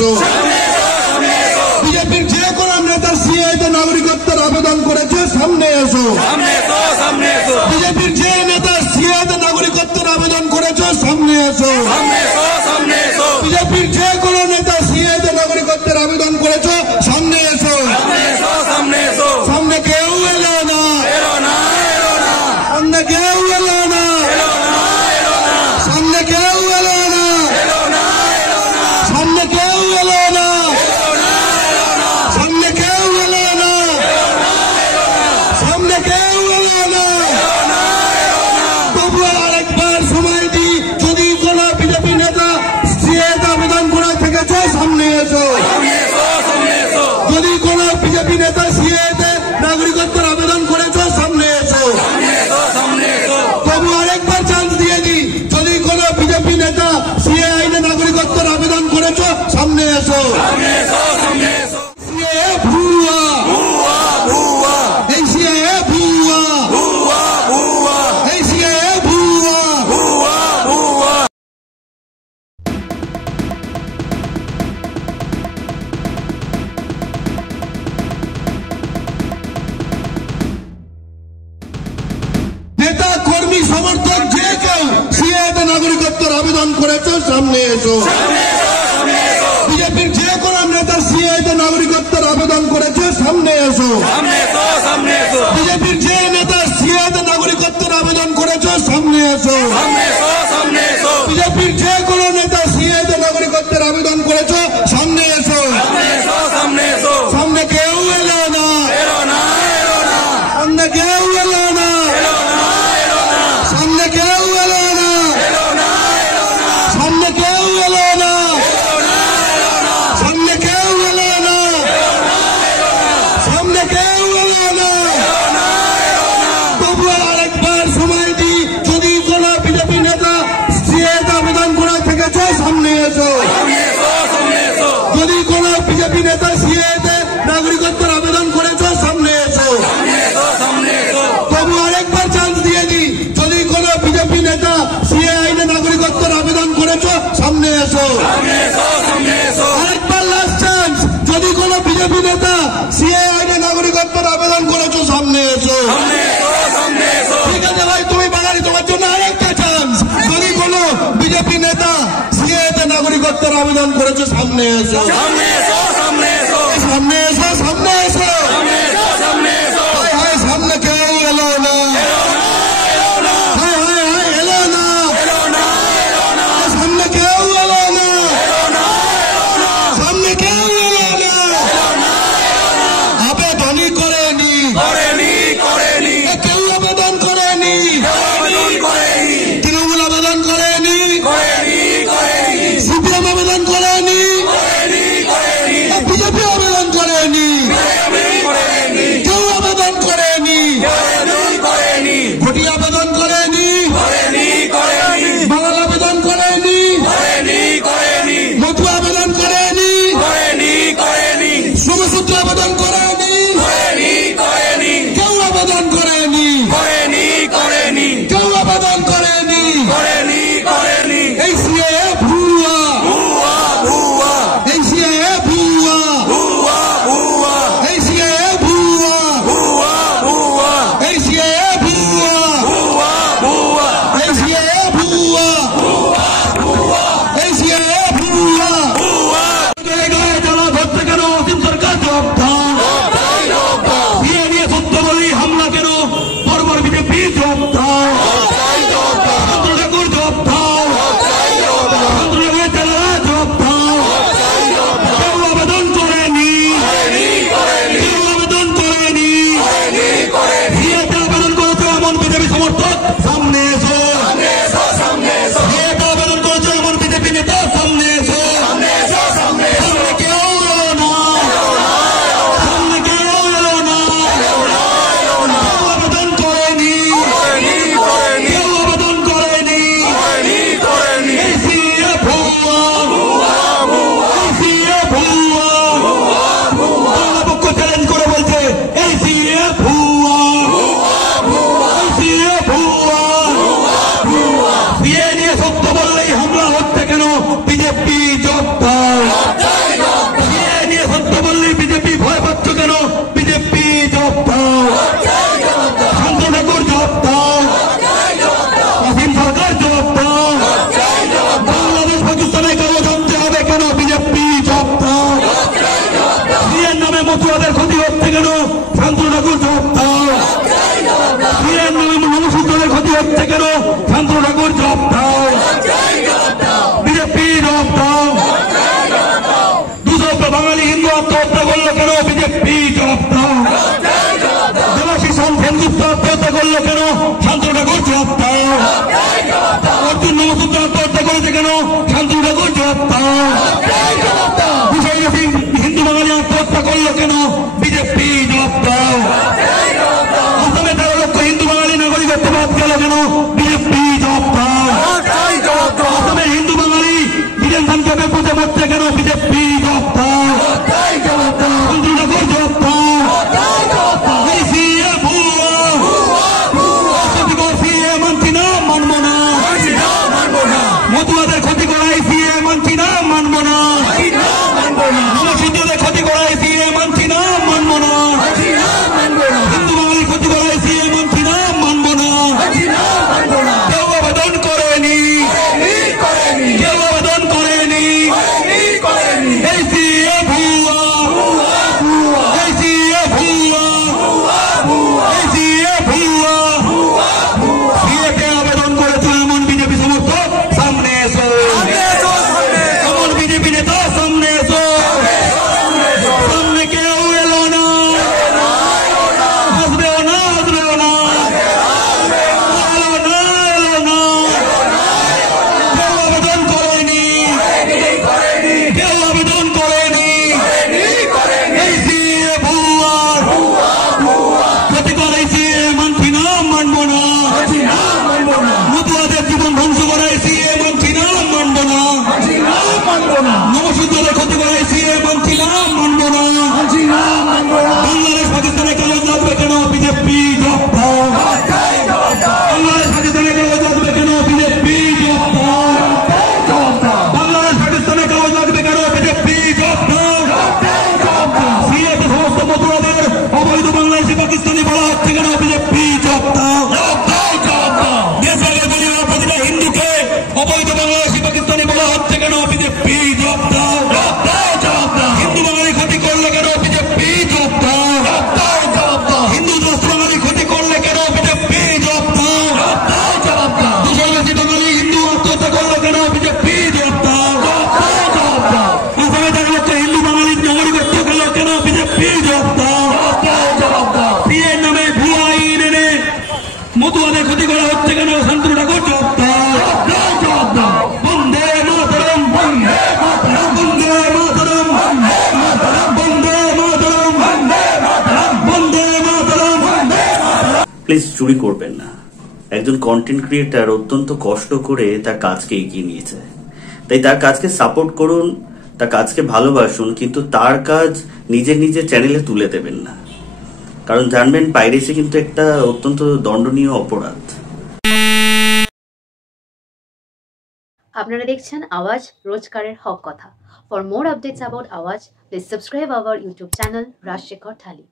এসো। বিজেপির যে কোনো নেতা সিএতে নাগরিকত্বের আবেদন করেছে, সামনে এসো। বিজেপির যে নেতা সিএতে নাগরিকত্বের আবেদন করেছে, সামনে এসো। বিজেপির যে কোনো নেতা সিএতে নাগরিকত্বের আবেদন করেছে, সামনে এসো। সামনে কেউ এলো না, সামনে কেউ এলো না, সামনে কেউ এলো না, সামনে কেউ এলো না, সামনে কেউ এলো না, সামনে কেউ এলো না। তবু আরেকবার সময় দিই, যদি কোন বিজেপি নেতা সিএতে আবেদন করে থেকেছে, সামনে এসো। যদি কোন বিজেপি নেতা সিএতে নাগরিকত্বের আবেদন করেছে, সামনে এসো। তবু আরেকবার চান্স দিয়ে দিই, যদি কোন বিজেপি নেতা সিএ আইনে নাগরিকত্বের আবেদন করেছে, সামনে এসো। সিএ ভুয়া, এই সিএ ভুয়া, এই সিএ ভুয়া। নেতা কর্মী সমর্থক যে কেউ সিএতে নাগরিকত্বের আবেদন করেছে, সামনে এসো। বিজেপির যে কোনো নেতা সিএতে নাগরিকত্বের আবেদন করেছে, সামনে এসো। বিজেপির যে নেতা সিএতে নাগরিকত্বের আবেদন করেছে, সামনে এসো। বিজেপির যে কোনো নেতা সিএতে নাগরিকত্বের আবেদন করেছে, সামনে এসো। সামনে কেউ এলো না, সামনে কেউ এলো না, সামনে কেউ এলো না, সামনে কেউ এলো না, সামনে কেউ এলো না, সামনে কেউ এলো না। তবু আরেকবার সময় দিই, যদি কোন বিজেপি নেতা সিএতে আবেদন করে থেকেছে, সামনে এসো। যদি কোন বিজেপি নেতা সিএতে নাগরিকত্বের আবেদন করেছে, সামনে এসো। তবু আরেকবার চান্স দিয়ে দিই, যদি কোন বিজেপি নেতা সিএ আইনে নাগরিকত্বের আবেদন করেছে, সামনে এসো। আরেকবার লাস্ট চান্স, যদি কোন বিজেপি নেতা সিএ আইনে নাগরিকত্বের আবেদন করেছে, সামনে এসো। ঠিক আছে ভাই, তুমি বাঙালি, তোমার জন্য আরেকটা চান্স, যদি কোন বিজেপি নেতা সিএতে নাগরিকত্বের আবেদন করেছে, সামনে এসো। সামনে এসো, সামনে এসো। হায় হায়, সামনে কেউ এলো না, হায় হায় এলো না, সামনে কেউ এলো না, সামনে কেউ এলো না। আবেদনই করেনি, কেউ আবেদন করেনি, তৃণমূল আবেদন করেনি, সিপিএম আবেদন করেনি, বিজেপি আবেদন করেনি, কেউ আবেদন করেনি, ভোটি আবেদন করেনি, বাংলা আবেদন করেনি, মধু আবেদন করেনি, শ্রমসূত্র আবেদন করেনি, কেউ আবেদন করেনি, কেউ আবেদন করেনি। এই সিএ ভুয়া, এই সিএ ভুয়া, এই সিএ ভুয়া, এই সিএ ভুয়া, এই সিএ ভুয়া, এই সিএ ভুয়া। যারা ধরতে কেন অসীম সরকার জবাব দাও, সিএ নিয়ে সত্য বলি হামলা কেন বর্বর বিজেপি জবাব দাও, ঠাকুর জবাব দাও, জবাব দাও। কেউ আবেদন করেনি, কেউ আবেদন করেনি, সিএতে আবেদন করেছে এমন বিজেপি সমর্থক, সামনে এসো। সিএতে আবেদন করেছে এমন বিজেপি নেতা, সামনে এসো। সামনে কেউ এলো না, সামনে কেউ এলো না, কেউ আবেদন করেনি, কেউ আবেদন করেনি। এই সিএ ভুয়া, এই সিএ ভুয়া। বাংলা পক্ষ চ্যালেঞ্জ করে বলছে, এই সিএ ভুয়া, এই সিএ ভুয়া। সিএ নিয়ে সত্য বললেই হামলা হচ্ছে কেন বিজেপি জবাব দাও। ঠাকুর জবাব দাও, বিজেপি জবাব দাও। 200 বাঙালি হিন্দু আত্মহত্যা করলো কেন? বিজেপি জবাব দাও। দেবাশিস সেনগুপ্ত আত্মহত্যা করলো কেন? শান্তনু ঠাকুর জবাব দাও। অর্জুন নমসূত্র আত্মহত্যা করেছে কেন? শান্তনু ঠাকুর জবাব দাও। হিন্দু বাঙালি আত্মহত্যা করলো কেন? বিজেপি জবাব দাও। আসামে 13 লক্ষ হিন্দু বাঙালি নাগরিকত্ব বাদ গেল কেন? বিজেপি জবাব দাও। আসামের হিন্দু বাঙালি ডিটেনশন ক্যাম্পে পৌঁছে মরছে কেন? বিজেপি জবাব দাও। শান্তনু ঠাকুর জবাব দাও। মানছি না, মানবো না। মতুয়াদের ক্ষতি করাই সিএ মানছি না, মানবো না। নবসিদ্ধদের ক্ষতি করাই সিএ মানছি না, মানবো না। হিন্দু বাঙালির ক্ষতি করাই সিএ মানছি না, মানবো না। কেউ আবেদন করেনি, কেউ আবেদন করেনি। এই সিএ ভুয়া, এই সিএ ভুয়া, এই সিএ ভুয়া। সিএতে আবেদন করেছিল এমন বিজেপি সমর্থক সামনে এসো, এমন বিজেপি নেতা সামনে এসো। সামনে কেউ এলো না, আসবেও না, আসবেও না, এলো না, এলো না। কেউ আবেদন করেনি, কেউ আবেদন করেনি। এই সিএ ভুয়া, ক্ষতি করে সিএ মানছি না, মানবো না। মতুয়াদের জীবন ধ্বংস করাই সিএ মানছি না, মানবো না। নবসূত্রদের ক্ষতি করাই সিএ মানছি না, মানবো না। বাংলাদেশ পাকিস্তানে কাগজ লাগবে কেন? বিজেপি জবাব দাও। বাংলাদেশ পাকিস্তানে কাগজ লাগবে কেন? বিজেপি জবাব দাও। বাংলাদেশ পাকিস্তানে কাগজ লাগবে কেন? বিজেপি জবাব দাও। সিএতে সমস্ত মতুয়াদের অবৈধ বাংলাদেশি পাকিস্তানি বলা হচ্ছে কেন? বিজেপি জবাব দাও। দেশের পরিবার প্রতিটা হিন্দুকে অবৈধ বাংলাদেশি পাকিস্তানি বলা হচ্ছে কেন? বিজেপি জবাব দাও। হিন্দু বাঙালি ক্ষতি করলে কেন? বিজেপি জবাব দাও। হিন্দু দোস্ত বাঙালি ক্ষতি করলে কেন? বিজেপি জবাব দাও। দুশোবাসী বাঙালি হিন্দু আত্মহত্যা করলে কেন? বিজেপি জবাব দাও। আসামে 13 লক্ষ হিন্দু বাঙালির নাগরিকত্ব গেল কেন? বিজেপি জবাব দাও। সিএর নামে ভুয়া আইন এনে মতুয়াদের ক্ষতি করা হচ্ছে কেন? শান্তনু ঠাকুর জবাব দাও। বন্দে মাতরম, বন্দে মাতরম, বন্দে মাতরম, বন্দে মাতরম, বন্দে মাতরম। প্লিজ চুরি করবেন না। একজন কন্টেন্ট ক্রিয়েটার অত্যন্ত কষ্ট করে তার কাজকে এগিয়ে নিয়েছে, তাই তার কাজকে সাপোর্ট করুন, তার কাজকে ভালোবাসুন, কিন্তু তার কাজ নিজের নিজের চ্যানেলে তুলে দেবেন না। কারণ জানবেন পাইরেসি কিন্তু একটা অত্যন্ত দণ্ডনীয় অপরাধ। আপনারা দেখছেন আওয়াজ, রোজকারের হক কথা। For more updates about Awaaz, please subscribe our YouTube channel Rajshekhar thali.